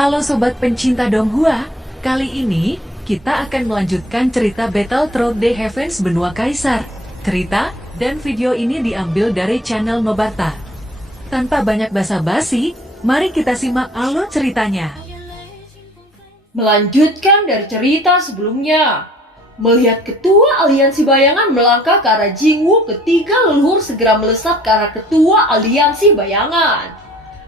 Halo sobat pencinta Donghua, kali ini kita akan melanjutkan cerita Battle Through the Heavens Benua Kaisar. Cerita dan video ini diambil dari channel Nobarta. Tanpa banyak basa-basi, mari kita simak alur ceritanya. Melanjutkan dari cerita sebelumnya, melihat ketua aliansi bayangan melangkah ke arah Jingwu, ketiga leluhur segera melesat ke arah ketua aliansi bayangan.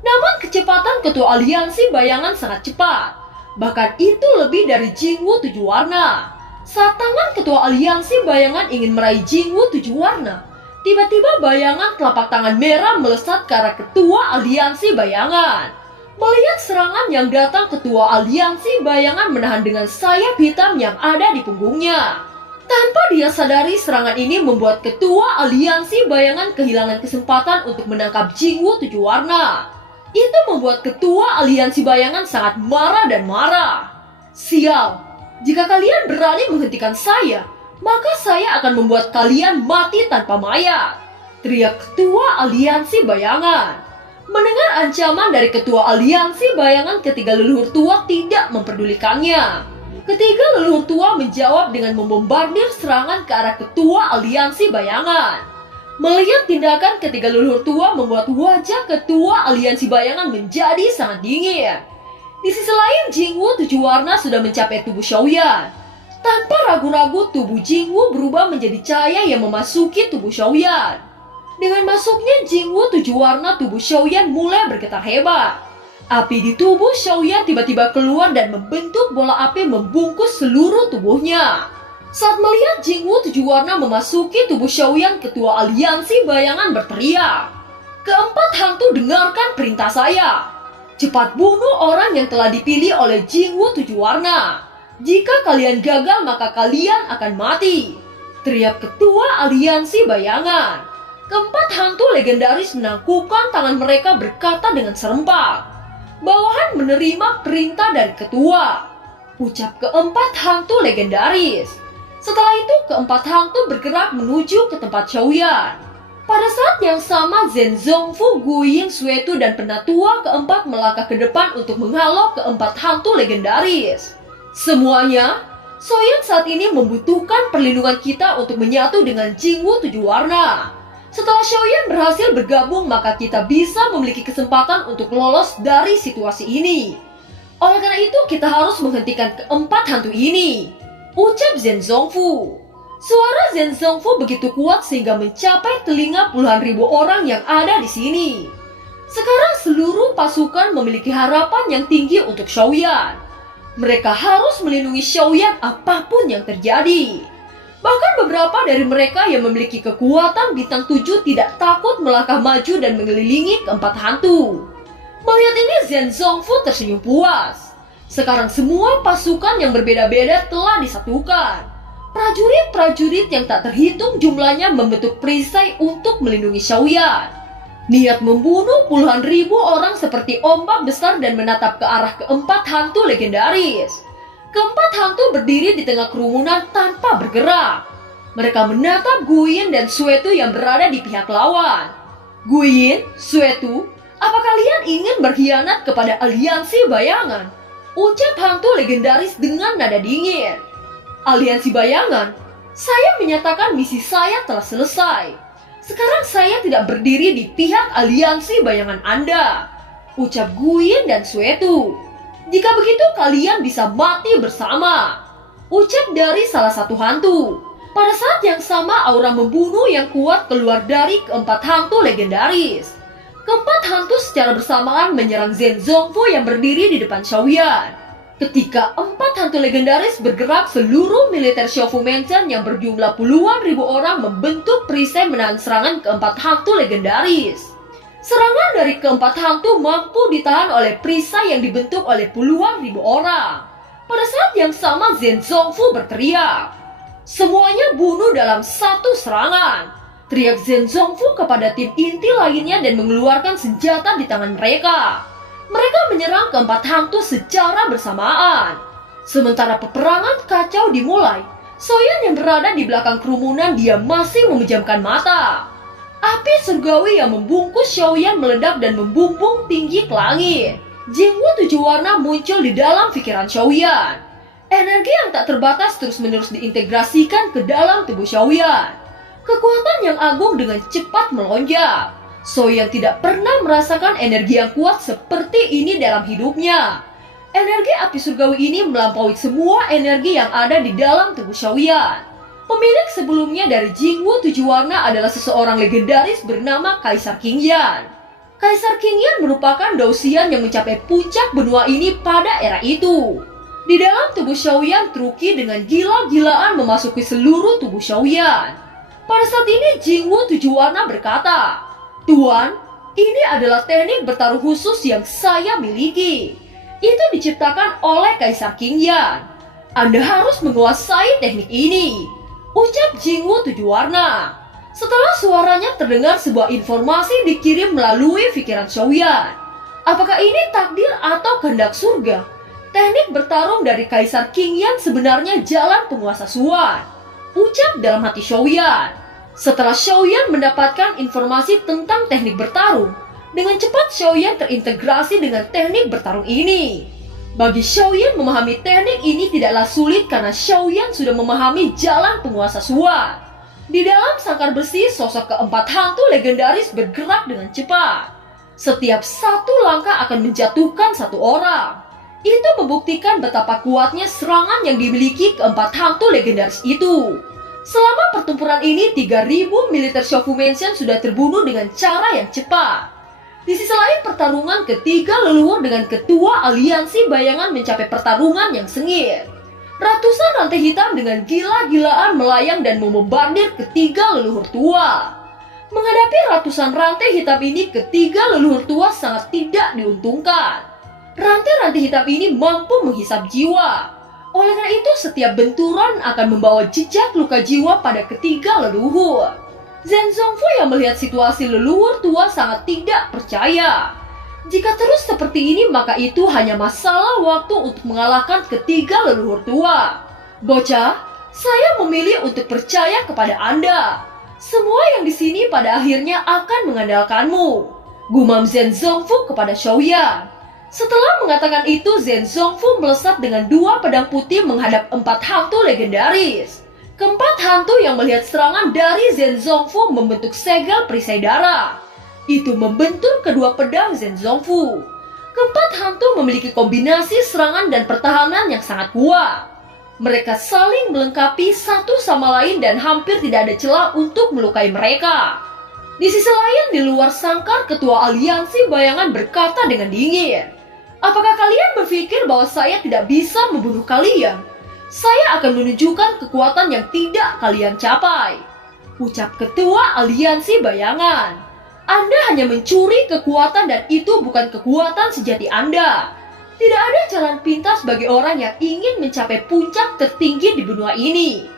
Namun kecepatan ketua aliansi bayangan sangat cepat. Bahkan itu lebih dari Jingwu tujuh warna. Saat tangan ketua aliansi bayangan ingin meraih Jingwu tujuh warna, tiba-tiba bayangan telapak tangan merah melesat ke arah ketua aliansi bayangan. Melihat serangan yang datang, ketua aliansi bayangan menahan dengan sayap hitam yang ada di punggungnya. Tanpa dia sadari, serangan ini membuat ketua aliansi bayangan kehilangan kesempatan untuk menangkap Jingwu tujuh warna. Itu membuat ketua aliansi bayangan sangat marah dan marah. Sial, jika kalian berani menghentikan saya, maka saya akan membuat kalian mati tanpa mayat, teriak ketua aliansi bayangan. Mendengar ancaman dari ketua aliansi bayangan, ketiga leluhur tua tidak memperdulikannya. Ketiga leluhur tua menjawab dengan membombardir serangan ke arah ketua aliansi bayangan. Melihat tindakan ketiga leluhur tua membuat wajah ketua aliansi bayangan menjadi sangat dingin. Di sisi lain, Jingwu tujuh warna sudah mencapai tubuh Xiaoyan. Tanpa ragu-ragu, tubuh Jingwu berubah menjadi cahaya yang memasuki tubuh Xiaoyan. Dengan masuknya Jingwu tujuh warna, tubuh Xiaoyan mulai bergetar hebat. Api di tubuh Xiaoyan tiba-tiba keluar dan membentuk bola api membungkus seluruh tubuhnya. Saat melihat Jingwu tujuh warna memasuki tubuh Xiaoyan, ketua aliansi bayangan berteriak, "Keempat hantu, dengarkan perintah saya. Cepat bunuh orang yang telah dipilih oleh Jingwu tujuh warna. Jika kalian gagal, maka kalian akan mati," teriak ketua aliansi bayangan. Keempat hantu legendaris menangkupkan tangan mereka berkata dengan serempak, "Bawahan menerima perintah dari ketua," ucap keempat hantu legendaris. Setelah itu, keempat hantu bergerak menuju ke tempat Xiaoyan. Pada saat yang sama, Zhen Zongfu, Guiying, Suetu, dan penatua keempat melangkah ke depan untuk menghalau keempat hantu legendaris. Semuanya, Xiaoyan saat ini membutuhkan perlindungan kita untuk menyatu dengan Jingwu tujuh warna. Setelah Xiaoyan berhasil bergabung, maka kita bisa memiliki kesempatan untuk lolos dari situasi ini. Oleh karena itu, kita harus menghentikan keempat hantu ini, ucap Zhen Zongfu. Suara Zhen Zongfu begitu kuat sehingga mencapai telinga puluhan ribu orang yang ada di sini. Sekarang seluruh pasukan memiliki harapan yang tinggi untuk Xiaoyan. Mereka harus melindungi Xiaoyan apapun yang terjadi. Bahkan beberapa dari mereka yang memiliki kekuatan bintang 7 tidak takut melangkah maju dan mengelilingi keempat hantu. Melihat ini, Zhen Zongfu tersenyum puas. Sekarang semua pasukan yang berbeda-beda telah disatukan. Prajurit-prajurit yang tak terhitung jumlahnya membentuk perisai untuk melindungi Xiaoyan. Niat membunuh puluhan ribu orang seperti ombak besar dan menatap ke arah keempat hantu legendaris. Keempat hantu berdiri di tengah kerumunan tanpa bergerak. Mereka menatap Guiying dan Suetu yang berada di pihak lawan. "Guiying, Suetu, apa kalian ingin berkhianat kepada aliansi bayangan?" ucap hantu legendaris dengan nada dingin. "Aliansi bayangan, saya menyatakan misi saya telah selesai. Sekarang saya tidak berdiri di pihak aliansi bayangan Anda," ucap Guiying dan Suetu. "Jika begitu kalian bisa mati bersama," ucap dari salah satu hantu. Pada saat yang sama, aura membunuh yang kuat keluar dari keempat hantu legendaris. Keempat hantu secara bersamaan menyerang Zhen Zongfu yang berdiri di depan Xiaoyan. Ketika empat hantu legendaris bergerak, seluruh militer Xiaofu Mansion yang berjumlah puluhan ribu orang membentuk perisai menahan serangan keempat hantu legendaris. Serangan dari keempat hantu mampu ditahan oleh perisai yang dibentuk oleh puluhan ribu orang. Pada saat yang sama, Zhen Zongfu berteriak, "Semuanya bunuh dalam satu serangan," teriak Zhen Zongfu kepada tim inti lainnya dan mengeluarkan senjata di tangan mereka. Mereka menyerang keempat hantu secara bersamaan. Sementara peperangan kacau dimulai, Xiaoyan yang berada di belakang kerumunan dia masih memejamkan mata. Api surgawi yang membungkus Xiaoyan meledak dan membumbung tinggi ke langit. Jingwu tujuh warna muncul di dalam pikiran Xiaoyan. Energi yang tak terbatas terus-menerus diintegrasikan ke dalam tubuh Xiaoyan. Kekuatan yang agung dengan cepat melonjak. Xiaoyan tidak pernah merasakan energi yang kuat seperti ini dalam hidupnya. Energi api surgawi ini melampaui semua energi yang ada di dalam tubuh Xiaoyan. Pemilik sebelumnya dari Jingwu tujuh warna adalah seseorang legendaris bernama Kaisar Qingyan. Kaisar Qingyan merupakan Daoxian yang mencapai puncak benua ini pada era itu. Di dalam tubuh Xiaoyan, Truqi dengan gila-gilaan memasuki seluruh tubuh Xiaoyan. Pada saat ini Jingwu tujuh warna berkata, "Tuan, ini adalah teknik bertaruh khusus yang saya miliki. Itu diciptakan oleh Kaisar Qingyan. Anda harus menguasai teknik ini," ucap Jingwu tujuh warna. Setelah suaranya terdengar, sebuah informasi dikirim melalui pikiran Xiaoyan. Apakah ini takdir atau kehendak surga? Teknik bertarung dari Kaisar Qingyan sebenarnya jalan penguasa Suan, ucap dalam hati Xiaoyan. Setelah Xiaoyan mendapatkan informasi tentang teknik bertarung, dengan cepat Xiaoyan terintegrasi dengan teknik bertarung ini. Bagi Xiaoyan, memahami teknik ini tidaklah sulit karena Xiaoyan sudah memahami jalan penguasa Suan. Di dalam sangkar besi, sosok keempat hantu legendaris bergerak dengan cepat. Setiap satu langkah akan menjatuhkan satu orang. Itu membuktikan betapa kuatnya serangan yang dimiliki keempat hantu legendaris itu. Selama pertempuran ini, 3.000 militer Shofu Mansion sudah terbunuh dengan cara yang cepat. Di sisi lain, pertarungan ketiga leluhur dengan ketua aliansi bayangan mencapai pertarungan yang sengit. Ratusan rantai hitam dengan gila-gilaan melayang dan membombardir ketiga leluhur tua. Menghadapi ratusan rantai hitam ini, ketiga leluhur tua sangat tidak diuntungkan. Rantai-rantai hitam ini mampu menghisap jiwa. Oleh karena itu, setiap benturan akan membawa jejak luka jiwa pada ketiga leluhur. Zhen Zongfu yang melihat situasi leluhur tua sangat tidak percaya. Jika terus seperti ini, maka itu hanya masalah waktu untuk mengalahkan ketiga leluhur tua. Bocah, saya memilih untuk percaya kepada Anda. Semua yang di sini pada akhirnya akan mengandalkanmu, gumam Zhen Zongfu kepada Xiaoyan. Setelah mengatakan itu, Zhen Zongfu melesat dengan dua pedang putih menghadap empat hantu legendaris. Keempat hantu yang melihat serangan dari Zhen Zongfu membentuk segel perisai darah. Itu membentur kedua pedang Zhen Zongfu. Keempat hantu memiliki kombinasi serangan dan pertahanan yang sangat kuat. Mereka saling melengkapi satu sama lain dan hampir tidak ada celah untuk melukai mereka. Di sisi lain, di luar sangkar, ketua aliansi bayangan berkata dengan dingin, "Apakah kalian berpikir bahwa saya tidak bisa membunuh kalian? Saya akan menunjukkan kekuatan yang tidak kalian capai," ucap ketua aliansi bayangan. "Anda hanya mencuri kekuatan dan itu bukan kekuatan sejati Anda. Tidak ada jalan pintas bagi orang yang ingin mencapai puncak tertinggi di benua ini,"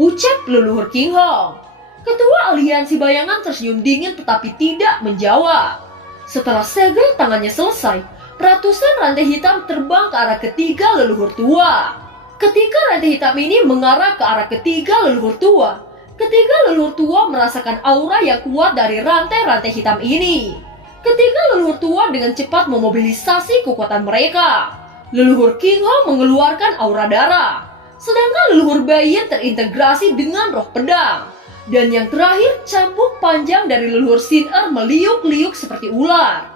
ucap leluhur King Hong. Ketua aliansi bayangan tersenyum dingin tetapi tidak menjawab. Setelah segel tangannya selesai, ratusan rantai hitam terbang ke arah ketiga leluhur tua. Ketika rantai hitam ini mengarah ke arah ketiga leluhur tua, ketiga leluhur tua merasakan aura yang kuat dari rantai-rantai hitam ini. Ketiga leluhur tua dengan cepat memobilisasi kekuatan mereka. Leluhur King Hong mengeluarkan aura darah, sedangkan leluhur Baiyan terintegrasi dengan roh pedang. Dan yang terakhir, cambuk panjang dari leluhur Xin Er meliuk-liuk seperti ular.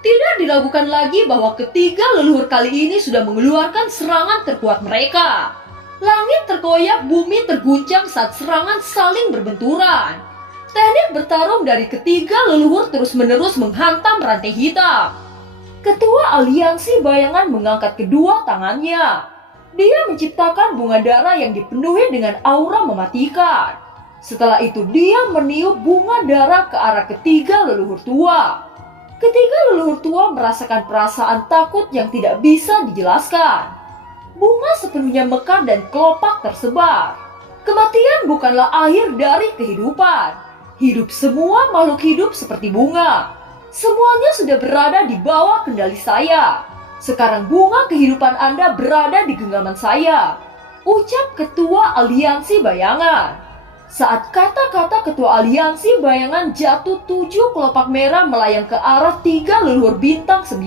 Tidak diragukan lagi bahwa ketiga leluhur kali ini sudah mengeluarkan serangan terkuat mereka. Langit terkoyak, bumi terguncang saat serangan saling berbenturan. Teknik bertarung dari ketiga leluhur terus-menerus menghantam rantai hitam. Ketua aliansi bayangan mengangkat kedua tangannya. Dia menciptakan bunga darah yang dipenuhi dengan aura mematikan. Setelah itu dia meniup bunga darah ke arah ketiga leluhur tua. Ketiga leluhur tua merasakan perasaan takut yang tidak bisa dijelaskan. Bunga sepenuhnya mekar dan kelopak tersebar. Kematian bukanlah akhir dari kehidupan. Hidup semua makhluk hidup seperti bunga. Semuanya sudah berada di bawah kendali saya. Sekarang bunga kehidupan Anda berada di genggaman saya, ucap ketua aliansi bayangan. Saat kata-kata ketua aliansi bayangan jatuh, 7 kelopak merah melayang ke arah 3 leluhur bintang 9.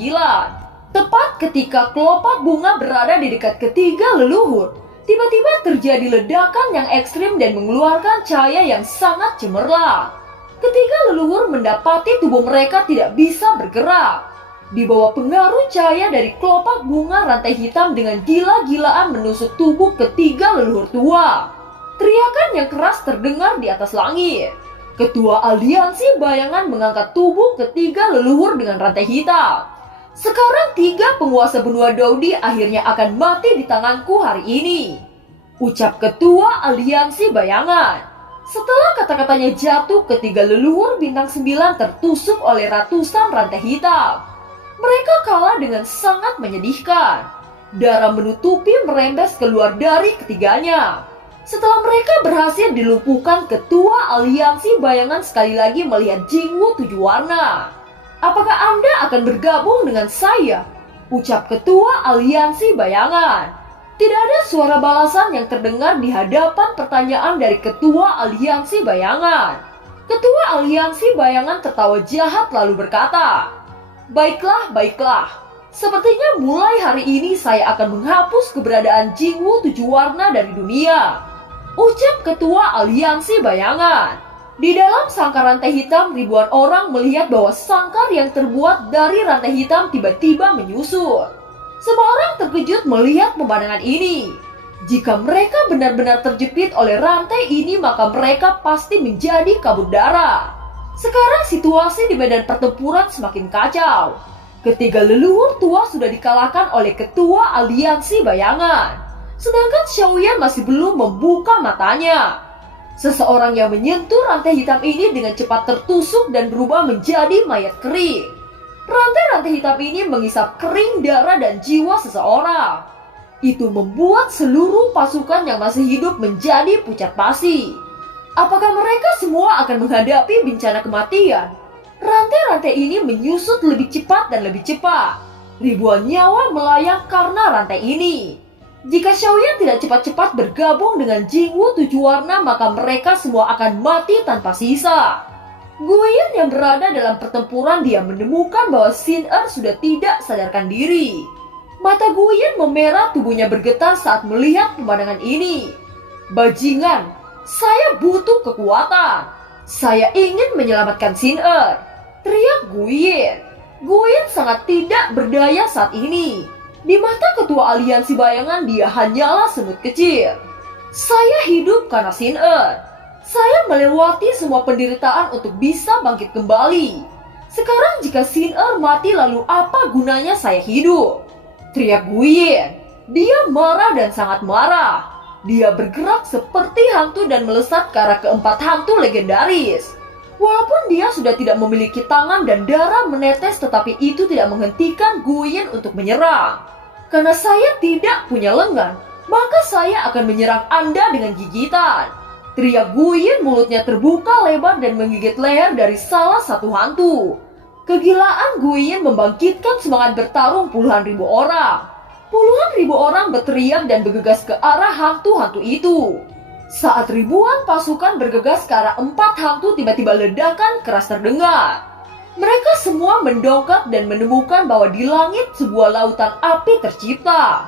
Tepat ketika kelopak bunga berada di dekat ketiga leluhur, tiba-tiba terjadi ledakan yang ekstrim dan mengeluarkan cahaya yang sangat cemerlang. Ketiga leluhur mendapati tubuh mereka tidak bisa bergerak. Di bawah pengaruh cahaya dari kelopak bunga, rantai hitam dengan gila-gilaan menusuk tubuh ketiga leluhur tua. Teriakan yang keras terdengar di atas langit. Ketua aliansi bayangan mengangkat tubuh ketiga leluhur dengan rantai hitam. Sekarang 3 penguasa benua Daudi akhirnya akan mati di tanganku hari ini, ucap ketua aliansi bayangan. Setelah kata-katanya jatuh, ketiga leluhur bintang 9 tertusuk oleh ratusan rantai hitam. Mereka kalah dengan sangat menyedihkan. Darah menutupi merembes keluar dari ketiganya. Setelah mereka berhasil dilumpuhkan, ketua aliansi bayangan sekali lagi melihat Jingwu 7 warna. Apakah Anda akan bergabung dengan saya? Ucap ketua aliansi bayangan. Tidak ada suara balasan yang terdengar di hadapan pertanyaan dari ketua aliansi bayangan. Ketua aliansi bayangan tertawa jahat lalu berkata, "Baiklah, baiklah. Sepertinya mulai hari ini saya akan menghapus keberadaan Jingwu 7 warna dari dunia," ucap ketua aliansi bayangan. Di dalam sangkar rantai hitam, ribuan orang melihat bahwa sangkar yang terbuat dari rantai hitam tiba-tiba menyusut. Semua orang terkejut melihat pemandangan ini. Jika mereka benar-benar terjepit oleh rantai ini, maka mereka pasti menjadi kabut darah. Sekarang situasi di medan pertempuran semakin kacau. Ketiga leluhur tua sudah dikalahkan oleh ketua aliansi bayangan. Sedangkan Xiaoyan masih belum membuka matanya. Seseorang yang menyentuh rantai hitam ini dengan cepat tertusuk dan berubah menjadi mayat kering. Rantai-rantai hitam ini mengisap kering darah dan jiwa seseorang. Itu membuat seluruh pasukan yang masih hidup menjadi pucat pasi. Apakah mereka semua akan menghadapi bencana kematian? Rantai-rantai ini menyusut lebih cepat dan lebih cepat. Ribuan nyawa melayang karena rantai ini. Jika Xiaoyan tidak cepat-cepat bergabung dengan Jingwu 7 warna, maka mereka semua akan mati tanpa sisa. Guiyin yang berada dalam pertempuran, dia menemukan bahwa Xin Er sudah tidak sadarkan diri. Mata Guiyin memerah, tubuhnya bergetar saat melihat pemandangan ini. "Bajingan, saya butuh kekuatan. Saya ingin menyelamatkan Xin Er," teriak Guiyin. Guiyin sangat tidak berdaya saat ini. Di mata ketua aliansi bayangan, dia hanyalah semut kecil. "Saya hidup karena Xin Er. Saya melewati semua penderitaan untuk bisa bangkit kembali. Sekarang jika Xin Er mati, lalu apa gunanya saya hidup?" teriak Guiyin. Dia marah dan sangat marah. Dia bergerak seperti hantu dan melesat ke arah keempat hantu legendaris. Walaupun dia sudah tidak memiliki tangan dan darah menetes, tetapi itu tidak menghentikan Guiyin untuk menyerang. "Karena saya tidak punya lengan, maka saya akan menyerang Anda dengan gigitan," teriak Guiyin. Mulutnya terbuka lebar dan menggigit leher dari salah satu hantu. Kegilaan Guiyin membangkitkan semangat bertarung puluhan ribu orang. Puluhan ribu orang berteriak dan bergegas ke arah hantu-hantu itu. Saat ribuan pasukan bergegas ke arah 4 hantu, tiba-tiba ledakan keras terdengar. Mereka semua mendongkak dan menemukan bahwa di langit sebuah lautan api tercipta.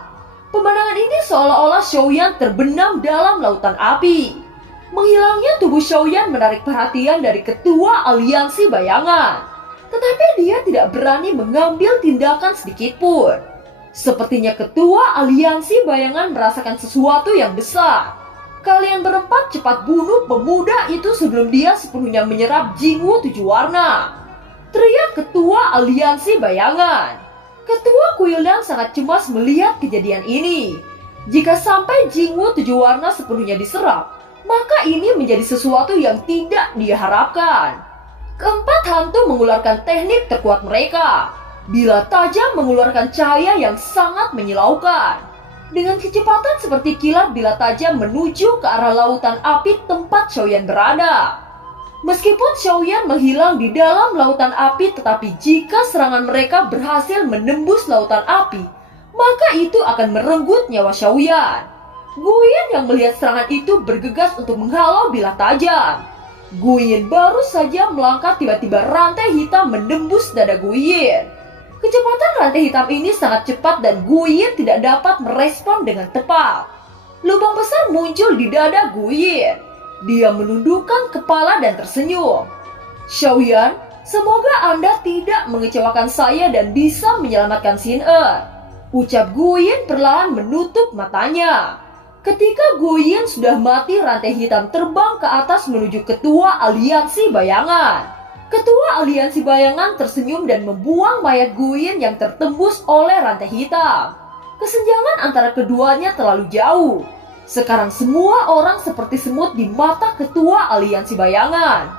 Pemandangan ini seolah-olah Xiaoyan terbenam dalam lautan api. Menghilangnya tubuh Xiaoyan menarik perhatian dari ketua aliansi bayangan. Tetapi dia tidak berani mengambil tindakan sedikit pun. Sepertinya ketua aliansi bayangan merasakan sesuatu yang besar. "Kalian berempat cepat bunuh pemuda itu sebelum dia sepenuhnya menyerap Jingwu 7 warna," teriak ketua aliansi bayangan. Ketua Kuildan sangat cemas melihat kejadian ini. Jika sampai Jingwu 7 warna sepenuhnya diserap, maka ini menjadi sesuatu yang tidak dia harapkan. Keempat hantu mengeluarkan teknik terkuat mereka. Bilah tajam mengeluarkan cahaya yang sangat menyilaukan. Dengan kecepatan seperti kilat, bilah tajam menuju ke arah lautan api tempat Xiaoyan berada. Meskipun Xiaoyan menghilang di dalam lautan api, tetapi jika serangan mereka berhasil menembus lautan api, maka itu akan merenggut nyawa Xiaoyan. Guiyin yang melihat serangan itu bergegas untuk menghalau bilah tajam. Guiyin baru saja melangkah, tiba-tiba rantai hitam menembus dada Guiyin. Kecepatan rantai hitam ini sangat cepat dan Guyin tidak dapat merespon dengan tepat. Lubang besar muncul di dada Guyin. Dia menundukkan kepala dan tersenyum. Xiaoyan, semoga Anda tidak mengecewakan saya dan bisa menyelamatkan Xin-Er. Ucap Guyin perlahan menutup matanya. Ketika Guyin sudah mati, rantai hitam terbang ke atas menuju ketua aliansi bayangan. Ketua aliansi bayangan tersenyum dan membuang mayat Guyin yang tertembus oleh rantai hitam. Kesenjangan antara keduanya terlalu jauh. Sekarang semua orang seperti semut di mata ketua aliansi bayangan.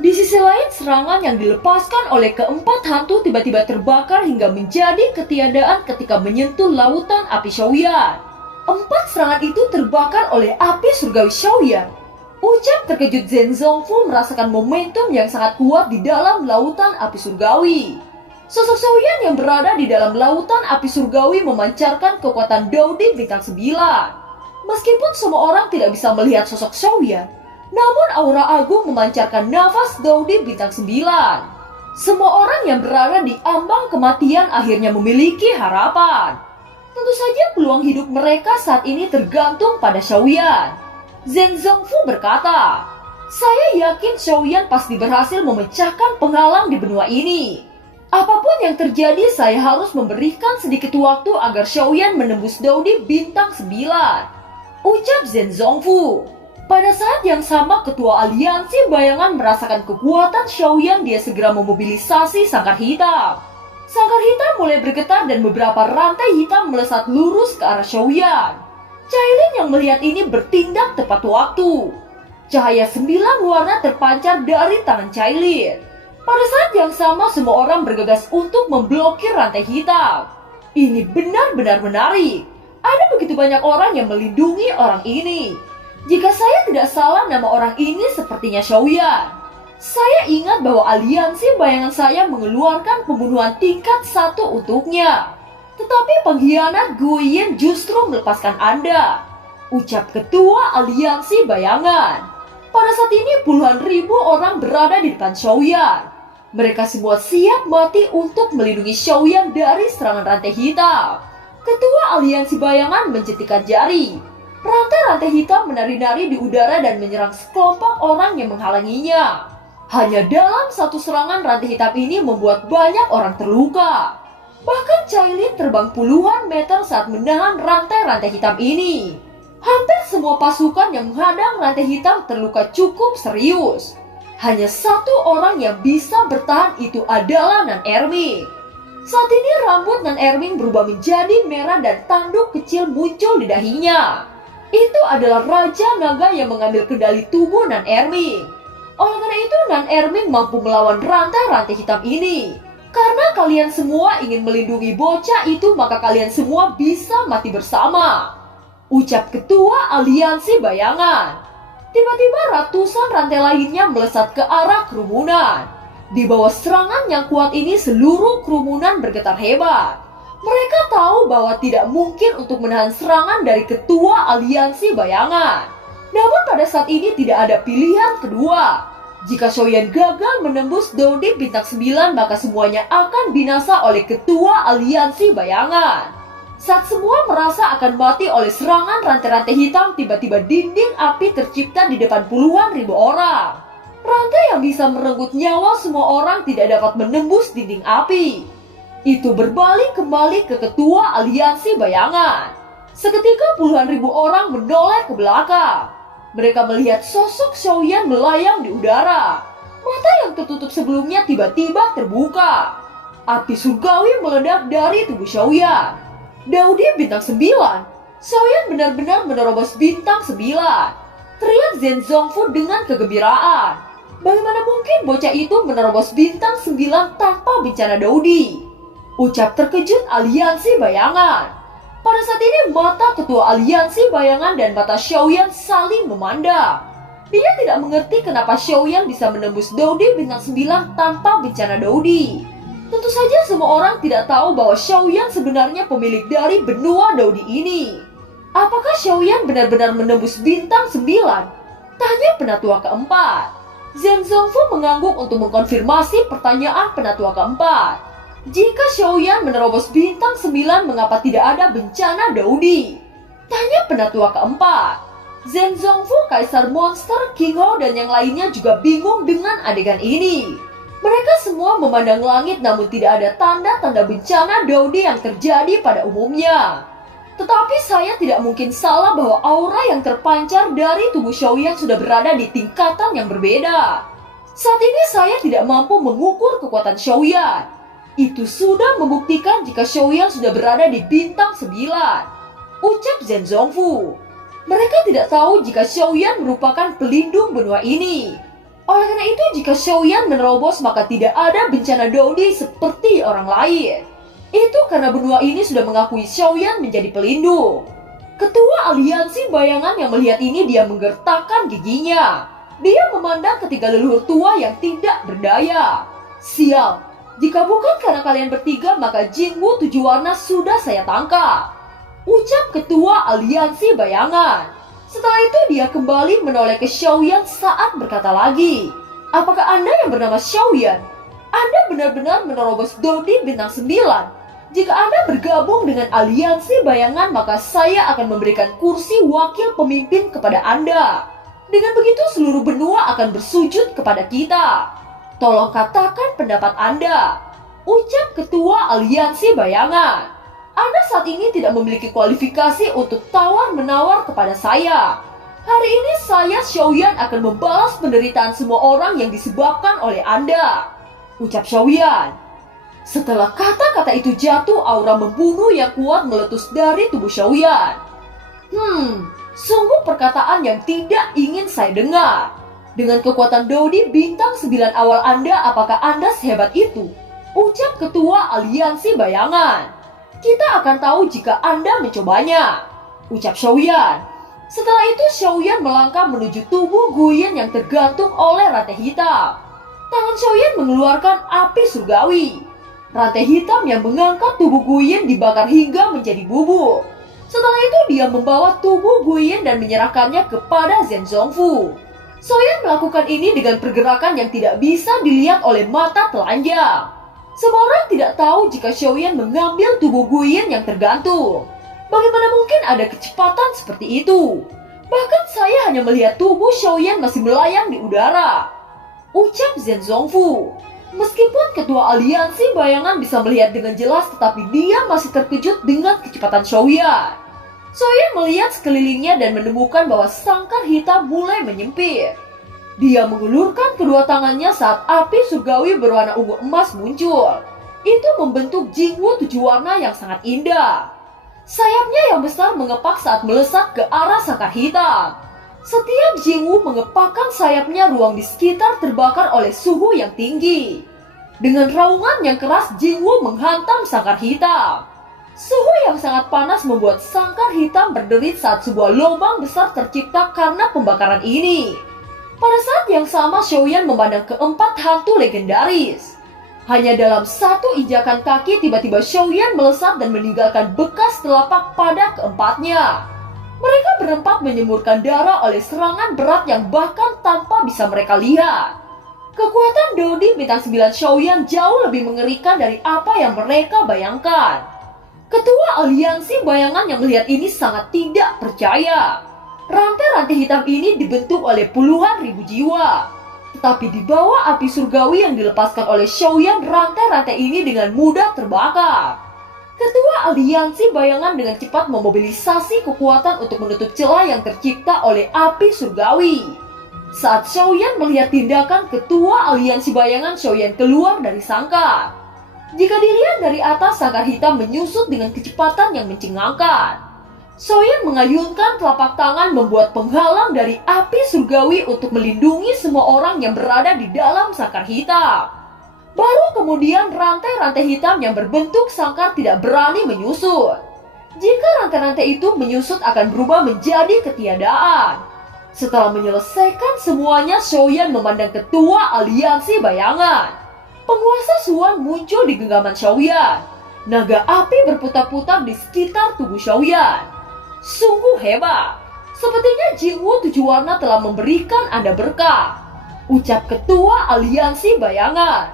Di sisi lain, serangan yang dilepaskan oleh keempat hantu tiba-tiba terbakar hingga menjadi ketiadaan ketika menyentuh lautan api Xiaoyan. 4 serangan itu terbakar oleh api surgawi Xiaoyan. Ucap terkejut Zhen Zongfu merasakan momentum yang sangat kuat di dalam lautan api surgawi. Sosok Xiaoyan yang berada di dalam lautan api surgawi memancarkan kekuatan Daudi bintang 9. Meskipun semua orang tidak bisa melihat sosok Xiaoyan, namun aura agung memancarkan nafas Daudi bintang 9. Semua orang yang berada di ambang kematian akhirnya memiliki harapan. Tentu saja peluang hidup mereka saat ini tergantung pada Xiaoyan. Zhen Zongfu berkata, "Saya yakin Xiaoyan pasti berhasil memecahkan penghalang di benua ini. Apapun yang terjadi, saya harus memberikan sedikit waktu agar Xiaoyan menembus Daudi bintang 9. Ucap Zhen Zongfu. Pada saat yang sama, ketua aliansi bayangan merasakan kekuatan Xiaoyan. Dia segera memobilisasi sangkar hitam. Sangkar hitam mulai bergetar dan beberapa rantai hitam melesat lurus ke arah Xiaoyan. Cailin yang melihat ini bertindak tepat waktu. Cahaya 9 warna terpancar dari tangan Cailin. Pada saat yang sama, semua orang bergegas untuk memblokir rantai hitam. Ini benar-benar menarik. Ada begitu banyak orang yang melindungi orang ini. Jika saya tidak salah, nama orang ini sepertinya Xiaoyan. Saya ingat bahwa aliansi bayangan saya mengeluarkan pembunuhan tingkat 1 untuknya. Tetapi pengkhianat Guyin justru melepaskan Anda. Ucap ketua aliansi bayangan. Pada saat ini puluhan ribu orang berada di depan Xiaoyan. Mereka semua siap mati untuk melindungi Xiaoyan dari serangan rantai hitam. Ketua aliansi bayangan mencetikkan jari. Rantai-rantai hitam menari-nari di udara dan menyerang sekelompok orang yang menghalanginya. Hanya dalam satu serangan rantai hitam ini membuat banyak orang terluka. Bahkan Cailin terbang puluhan meter saat menahan rantai-rantai hitam ini. Hampir semua pasukan yang menghadang rantai hitam terluka cukup serius. Hanya satu orang yang bisa bertahan, itu adalah Nan Erming. Saat ini rambut Nan Erming berubah menjadi merah dan tanduk kecil muncul di dahinya. Itu adalah Raja Naga yang mengambil kendali tubuh Nan Erming. Oleh karena itu Nan Erming mampu melawan rantai-rantai hitam ini. Karena kalian semua ingin melindungi bocah itu, maka kalian semua bisa mati bersama. Ucap ketua aliansi bayangan. Tiba-tiba ratusan rantai lainnya melesat ke arah kerumunan. Di bawah serangan yang kuat ini, seluruh kerumunan bergetar hebat. Mereka tahu bahwa tidak mungkin untuk menahan serangan dari ketua aliansi bayangan. Namun pada saat ini tidak ada pilihan kedua. Jika Xiaoyan gagal menembus Daudi bintang 9, maka semuanya akan binasa oleh ketua aliansi bayangan. Saat semua merasa akan mati oleh serangan rantai-rantai hitam, tiba-tiba dinding api tercipta di depan puluhan ribu orang. Rantai yang bisa merenggut nyawa semua orang tidak dapat menembus dinding api. Itu berbalik kembali ke ketua aliansi bayangan. Seketika puluhan ribu orang menoleh ke belakang. Mereka melihat sosok Xiaoyan melayang di udara. Mata yang tertutup sebelumnya tiba-tiba terbuka. Api surgawi meledak dari tubuh Xiaoyan. Daudi bintang 9. Xiaoyan benar-benar menerobos bintang 9. Teriak Zhen Zongfu dengan kegembiraan. Bagaimana mungkin bocah itu menerobos bintang 9 tanpa bencana Daudi? Ucap terkejut aliansi bayangan. Pada saat ini mata ketua aliansi bayangan dan mata Xiaoyan saling memandang. Dia tidak mengerti kenapa Xiaoyan bisa menembus Daudi bintang 9 tanpa bencana Daudi. Tentu saja semua orang tidak tahu bahwa Xiaoyan sebenarnya pemilik dari benua Daudi ini. Apakah Xiaoyan benar-benar menembus bintang 9? Tanya penatua keempat. Zhen Zongfu mengangguk untuk mengkonfirmasi pertanyaan penatua keempat. Jika Xiaoyan menerobos bintang 9, mengapa tidak ada bencana Dodi? Tanya penatua keempat. Zhen Zongfu, Kaisar Monster, King Hou, dan yang lainnya juga bingung dengan adegan ini. Mereka semua memandang langit namun tidak ada tanda-tanda bencana Dodi yang terjadi pada umumnya. Tetapi saya tidak mungkin salah bahwa aura yang terpancar dari tubuh Xiaoyan sudah berada di tingkatan yang berbeda. Saat ini saya tidak mampu mengukur kekuatan Xiaoyan. Itu sudah membuktikan jika Xiaoyan sudah berada di bintang 9. Ucap Zhen Zongfu. Mereka tidak tahu jika Xiaoyan merupakan pelindung benua ini. Oleh karena itu, jika Xiaoyan menerobos maka tidak ada bencana Dodi seperti orang lain. Itu karena benua ini sudah mengakui Xiaoyan menjadi pelindung. Ketua aliansi bayangan yang melihat ini dia menggertakkan giginya. Dia memandang ketiga leluhur tua yang tidak berdaya. Sial, jika bukan karena kalian bertiga maka Jingwu 7 warna sudah saya tangkap. Ucap ketua aliansi bayangan. Setelah itu dia kembali menoleh ke Xiaoyan saat berkata lagi. Apakah Anda yang bernama Xiaoyan? Anda benar-benar menerobos Dodi bintang 9. Jika Anda bergabung dengan aliansi bayangan, maka saya akan memberikan kursi wakil pemimpin kepada Anda. Dengan begitu seluruh benua akan bersujud kepada kita. Tolong katakan pendapat Anda. Ucap ketua aliansi bayangan. Anda saat ini tidak memiliki kualifikasi untuk tawar-menawar kepada saya. Hari ini saya Xiaoyan akan membalas penderitaan semua orang yang disebabkan oleh Anda. Ucap Xiaoyan. Setelah kata-kata itu jatuh, aura membunuh yang kuat meletus dari tubuh Xiaoyan. Sungguh perkataan yang tidak ingin saya dengar. Dengan kekuatan Dodi bintang 9 awal Anda, apakah Anda sehebat itu? Ucap ketua aliansi bayangan. Kita akan tahu jika Anda mencobanya. Ucap Xiaoyan. Setelah itu Xiaoyan melangkah menuju tubuh Guyan yang tergantung oleh rantai hitam. Tangan Xiaoyan mengeluarkan api surgawi. Rantai hitam yang mengangkat tubuh Guyan dibakar hingga menjadi bubuk. Setelah itu dia membawa tubuh Guyan dan menyerahkannya kepada Zhen Zongfu. Xiaoyan melakukan ini dengan pergerakan yang tidak bisa dilihat oleh mata telanjang. Semua orang tidak tahu jika Xiaoyan mengambil tubuh Guyan yang tergantung. Bagaimana mungkin ada kecepatan seperti itu? Bahkan saya hanya melihat tubuh Xiaoyan masih melayang di udara. Ucap Zhen Zongfu. Meskipun ketua aliansi bayangan bisa melihat dengan jelas, tetapi dia masih terkejut dengan kecepatan Xiaoyan. Xiaoyan melihat sekelilingnya dan menemukan bahwa sangkar hitam mulai menyempit. Dia mengulurkan kedua tangannya saat api surgawi berwarna ungu emas muncul. Itu membentuk Jingwu 7 warna yang sangat indah. Sayapnya yang besar mengepak saat melesat ke arah sangkar hitam. Setiap Jingwu mengepakkan sayapnya, ruang di sekitar terbakar oleh suhu yang tinggi. Dengan raungan yang keras, Jingwu menghantam sangkar hitam. Suhu yang sangat panas membuat sangkar hitam berderit saat sebuah lubang besar tercipta karena pembakaran ini. Pada saat yang sama, Xiaoyan memandang keempat hantu legendaris. Hanya dalam satu injakan kaki, tiba-tiba Xiaoyan melesat dan meninggalkan bekas telapak pada keempatnya. Mereka berempat menyemburkan darah oleh serangan berat yang bahkan tanpa bisa mereka lihat. Kekuatan Dodi bintang 9 Xiaoyan jauh lebih mengerikan dari apa yang mereka bayangkan. Ketua aliansi bayangan yang melihat ini sangat tidak percaya. Rantai-rantai hitam ini dibentuk oleh puluhan ribu jiwa. Tetapi di bawah api surgawi yang dilepaskan oleh Xiaoyan, rantai-rantai ini dengan mudah terbakar. Ketua aliansi bayangan dengan cepat memobilisasi kekuatan untuk menutup celah yang tercipta oleh api surgawi. Saat Xiaoyan melihat tindakan ketua aliansi bayangan, Xiaoyan keluar dari sangkar. Jika dilihat dari atas, sangkar hitam menyusut dengan kecepatan yang mencengangkan. Xiaoyan mengayunkan telapak tangan membuat penghalang dari api surgawi untuk melindungi semua orang yang berada di dalam sangkar hitam. Baru kemudian rantai-rantai hitam yang berbentuk sangkar tidak berani menyusut. Jika rantai-rantai itu menyusut akan berubah menjadi ketiadaan. Setelah menyelesaikan semuanya, Xiaoyan memandang ketua aliansi bayangan. Penguasa Suan muncul di genggaman Xiaoyan. Naga api berputar-putar di sekitar tubuh Xiaoyan. Sungguh hebat. Sepertinya Jingwu 7 warna telah memberikan Anda berkah. Ucap ketua aliansi bayangan.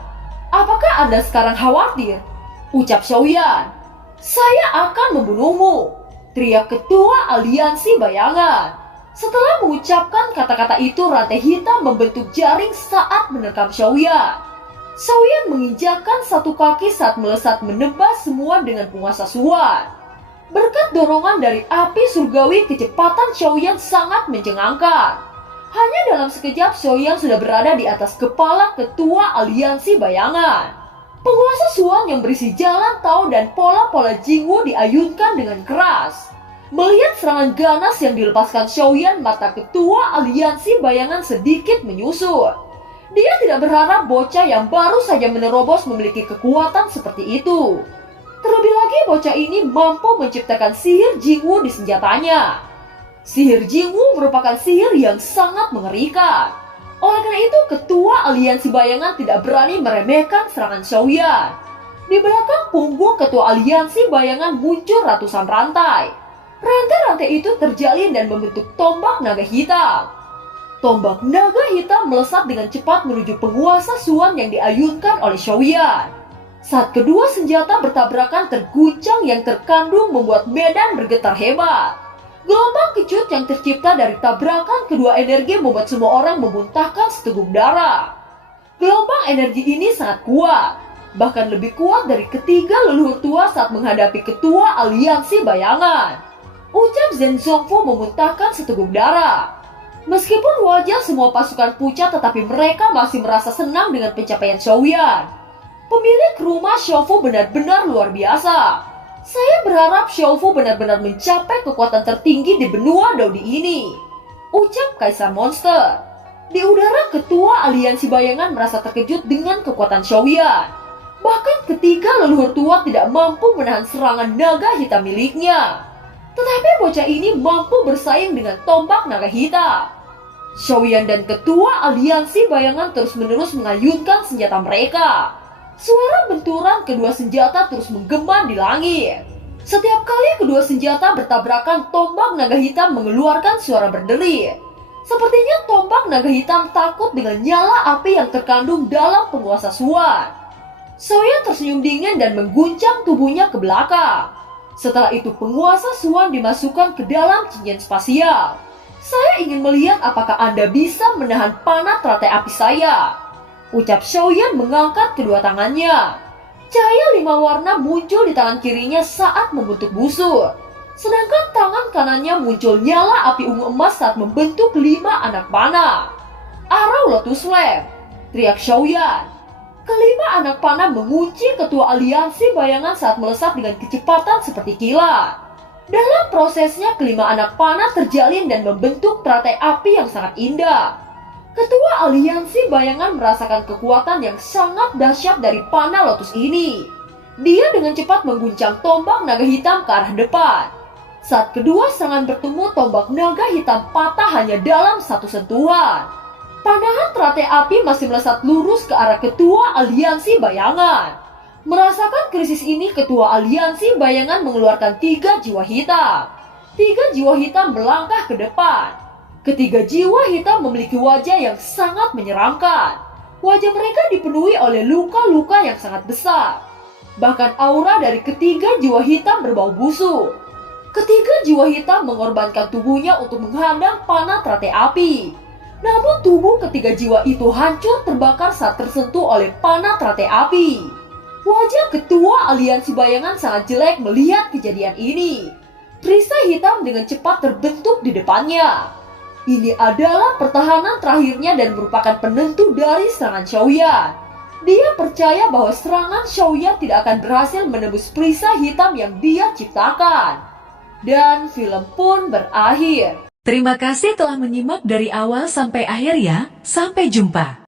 Apakah Anda sekarang khawatir? Ucap Xiaoyan. "Saya akan membunuhmu," teriak ketua aliansi bayangan. Setelah mengucapkan kata-kata itu, rantai hitam membentuk jaring saat menerkam Xiaoyan. Xiaoyan menginjakkan satu kaki saat melesat menebas semua dengan penguasa Suan. Berkat dorongan dari api surgawi, kecepatan Xiaoyan sangat mencengangkan. Hanya dalam sekejap Xiaoyan sudah berada di atas kepala ketua aliansi bayangan. Penguasa Suan yang berisi jalan tao dan pola-pola Jingwu diayunkan dengan keras. Melihat serangan ganas yang dilepaskan Xiaoyan, mata ketua aliansi bayangan sedikit menyusut. Dia tidak berharap bocah yang baru saja menerobos memiliki kekuatan seperti itu. Terlebih lagi bocah ini mampu menciptakan sihir Jingwu di senjatanya. Sihir Jingwu merupakan sihir yang sangat mengerikan. Oleh karena itu, ketua aliansi bayangan tidak berani meremehkan serangan Xiaoyan. Di belakang punggung ketua aliansi bayangan muncul ratusan rantai. Rantai-rantai itu terjalin dan membentuk tombak naga hitam. Tombak naga hitam melesat dengan cepat menuju penguasa Suan yang diayunkan oleh Xiaoyan. Saat kedua senjata bertabrakan, terguncang yang terkandung membuat medan bergetar hebat. Gelombang kecut yang tercipta dari tabrakan kedua energi membuat semua orang memuntahkan seteguk darah. Gelombang energi ini sangat kuat, bahkan lebih kuat dari ketiga leluhur tua saat menghadapi ketua aliansi bayangan. Ucap Zhen Zongfu memuntahkan seteguk darah. Meskipun wajah semua pasukan pucat, tetapi mereka masih merasa senang dengan pencapaian Xiaoyan. Pemilik rumah Xiaofu benar-benar luar biasa. Saya berharap Xiaofu benar-benar mencapai kekuatan tertinggi di benua Daodi ini, ucap Kaisar Monster. Di udara, ketua aliansi bayangan merasa terkejut dengan kekuatan Xiaoyan. Bahkan ketiga leluhur tua tidak mampu menahan serangan naga hitam miliknya. Tetapi bocah ini mampu bersaing dengan tombak naga hitam. Xiaoyan dan ketua aliansi bayangan terus-menerus mengayunkan senjata mereka. Suara benturan kedua senjata terus menggema di langit. Setiap kali kedua senjata bertabrakan, tombak naga hitam mengeluarkan suara berderi. Sepertinya tombak naga hitam takut dengan nyala api yang terkandung dalam penguasa Suan. Xiaoyan tersenyum dingin dan mengguncang tubuhnya ke belakang. Setelah itu penguasa Suan dimasukkan ke dalam cincin spasial. "Saya ingin melihat apakah Anda bisa menahan panah teratai api saya," ucap Xiaoyan mengangkat kedua tangannya. Cahaya 5 warna muncul di tangan kirinya saat membentuk busur. Sedangkan tangan kanannya muncul nyala api ungu emas saat membentuk 5 anak panah. "Arrow Lotus Flame," teriak Xiaoyan. Kelima anak panah mengunci ketua aliansi bayangan saat melesat dengan kecepatan seperti kilat. Dalam prosesnya, kelima anak panah terjalin dan membentuk teratai api yang sangat indah. Ketua aliansi bayangan merasakan kekuatan yang sangat dahsyat dari panah lotus ini. Dia dengan cepat mengguncang tombak naga hitam ke arah depan. Saat kedua serangan bertemu, tombak naga hitam patah hanya dalam satu sentuhan. Panahan teratai api masih melesat lurus ke arah ketua aliansi bayangan. Merasakan krisis ini, ketua aliansi bayangan mengeluarkan 3 jiwa hitam. 3 jiwa hitam melangkah ke depan. Ketiga jiwa hitam memiliki wajah yang sangat menyeramkan. Wajah mereka dipenuhi oleh luka-luka yang sangat besar. Bahkan aura dari ketiga jiwa hitam berbau busuk. Ketiga jiwa hitam mengorbankan tubuhnya untuk menghadang panah teratai api. Namun tubuh ketiga jiwa itu hancur terbakar saat tersentuh oleh panah teratai api. Wajah ketua aliansi bayangan sangat jelek melihat kejadian ini. Perisai hitam dengan cepat terbentuk di depannya. Ini adalah pertahanan terakhirnya dan merupakan penentu dari serangan Xiaoyan. Dia percaya bahwa serangan Xiaoyan tidak akan berhasil menembus perisai hitam yang dia ciptakan. Dan film pun berakhir. Terima kasih telah menyimak dari awal sampai akhir ya. Sampai jumpa.